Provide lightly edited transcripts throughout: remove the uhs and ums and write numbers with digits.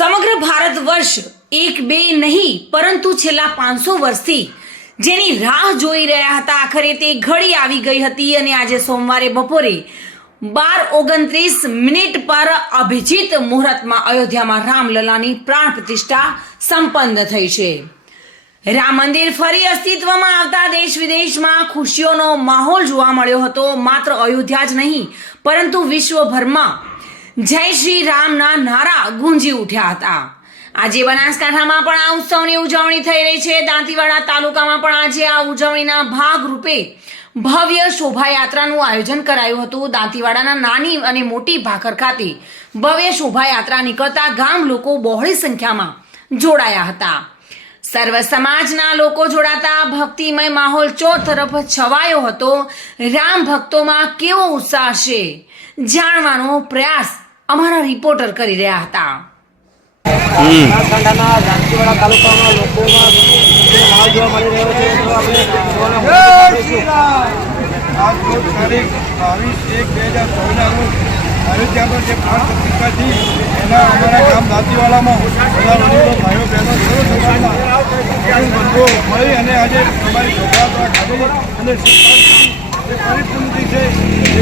સમગ્ર ભારત વર્ષ એક બે નહીં પરંતુ છેલ્લા 500 વર્ષથી જેની રાહ જોઈ રહ્યા હતા આખરે તે ઘડી આવી ગઈ હતી અને આજે સોમવારે બપોરે 12:29 પર અભિજીત મુહૂર્તમાં અયોધ્યામાં રામલલાની પ્રાણ પ્રતિષ્ઠા સંપન્ન થઈ છે। રામ મંદિર ફરી અસ્તિત્વમાં આવતા દેશ વિદેશમાં ખુશીઓનો માહોલ જોવા મળ્યો હતો। માત્ર અયોધ્યા જ નહીં પરંતુ વિશ્વભરમાં જય શ્રી રામના નારા ગુંજી ઉઠ્યા હતા। આજે બનાસકાંઠામાં પણ આ ઉત્સવની ઉજવણી થઈ રહી છે। દાંતીવાડા તાલુકામાં પણ આજે આ ઉજવણીના ભાગરૂપે ભવ્ય શોભાયાત્રાનું આયોજન કરાયું હતું। દાંતીવાડાના નાની અને મોટી ભાખર ખાતે ભવ્ય શોભાયાત્રા નીકળતા ગામ લોકો બહોળી સંખ્યામાં જોડાયા હતા। સર્વ સમાજના લોકો જોડાતા ભક્તિમય માહોલ ચોતરફ છવાયો હતો। રામ ભક્તોમાં કેવો ઉત્સાહ છે જાણવાનો પ્રયાસ અમારા રિપોર્ટર કરી રહ્યા હતા। બનાસકાંઠાના દાંતીવાડા તાલુકામાં લોકોમાં માહોલ જોવા મળી રહ્યો છે તો આપણે આજરોજ તારીખ 22/1/2024 અયોધ્યામાં જે પ્રાણ પ્રતિષ્ઠા થઈ એના અમારા ગામ દાંતીવાડામાં બધા વડીલો ભાઈઓ બહેનો સર્વ સમાજના બંધુઓ મળી અને આજે અમારી શોભાયાત્રા કાઢી અને જે પરિપૂર્ણથી છે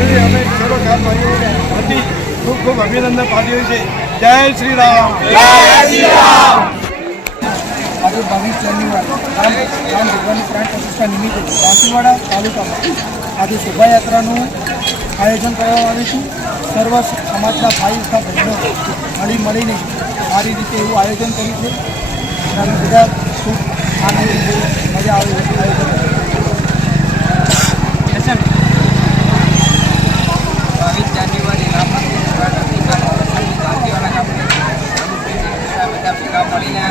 એવી અમે સર્વ ગામ ભાઈઓ હતી ખૂબ ખૂબ અભિનંદન પાઠવીએ છીએ। જય શ્રી રામ, જય શ્રી રામ। આજે 22 જાન્યુઆરી રામ ભગવાનની પ્રાણ પ્રતિષ્ઠા નિમિત્તે દાંતીવાડા તાલુકામાં આજે શોભાયાત્રાનું આયોજન કરવામાં આવ્યું છે। સર્વ સમાજના ભાઈ તથા બહેનો મળીને સારી રીતે એવું આયોજન કર્યું છે અને બધા ખૂબ આનંદ મજા આવે એવું આયોજન કર્યું છે। 22 જાન્યુઆરી રામ મંદિર દાંતીવાડા ગામને બધા ભેગા મળીને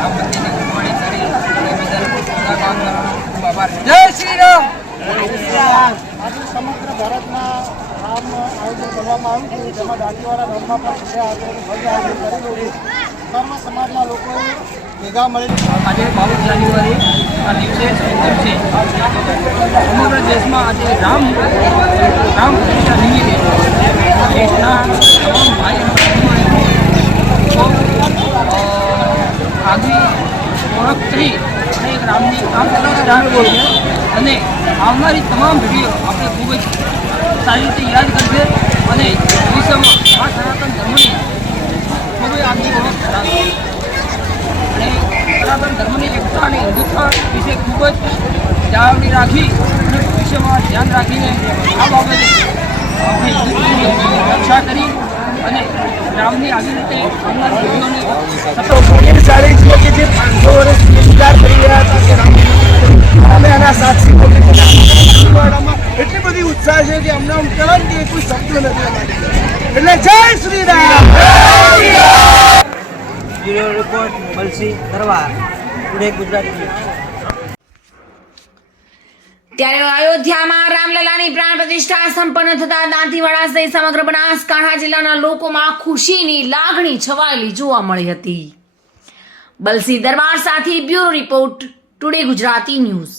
રામ મંદિરની ઉજવણી કરી એ બદલ બધા કામદારોનો ખૂબ આભાર। જય શ્રી રામ, જય શ્રી રામ। આજે સમગ્ર ભારતમાં રામ આયોજન કરવામાં આવ્યું છે જેમાં દાંતીવાડા ગામમાં પણ ભવ્ય આયોજન કરેલું છે। સર્વ સમાજના લોકોએ ભેગા મળી આજે 22 જાન્યુઆરી આ દિવસે સમગ્ર દેશમાં આજે રામ પ્રતિષ્ઠા નિમિત્તે દેશના તમામ ભાઈ આગવી ઓળખ કરી અને એક રામની કામ પ્રતિષ્ઠા કરી અને આવનારી તમામ પેઢીઓ આપણે ખૂબ જ સારી રીતે યાદ કરશે અને ભવિષ્યમાં આ સનાતન ધર્મની ખૂબ જ આગવી ઓળખ ધરાવશે અને સનાતન ધર્મની એકતા અને હિન્દુત્વ વિશે ખૂબ જ જાળવણી રાખી અને ભવિષ્યમાં ધ્યાન રાખીને આ બાબતે આપણે હિન્દુત્વની રક્ષા કરી અને રામની આવી રીતે આવનારી પેઢીઓને ભાગ્યશાળી છીએ કે જે 500 વર્ષ વિચાર કરી રહ્યા હતા કે રામ અમે આના સાક્ષી દાંતીવાડામાં એટલી બધી ઉત્સાહ છે કે અમને આમ કહેવાય કે કોઈ શબ્દ નથી એટલે જય શ્રી રામ। બ્યુરો રિપોર્ટ બલસી કરવા ટુડે ગુજરાતી। ત્યારે અયોધ્યામાં રામલલાની પ્રાણ પ્રતિષ્ઠા સંપન્ન થતા દાંતીવાડા સહિત સમગ્ર બનાસકાંઠા જિલ્લાના લોકોમાં ખુશીની લાગણી છવાયેલી જોવા મળી હતી। બલસી દરબાર સાથે bureau report today Gujarati news.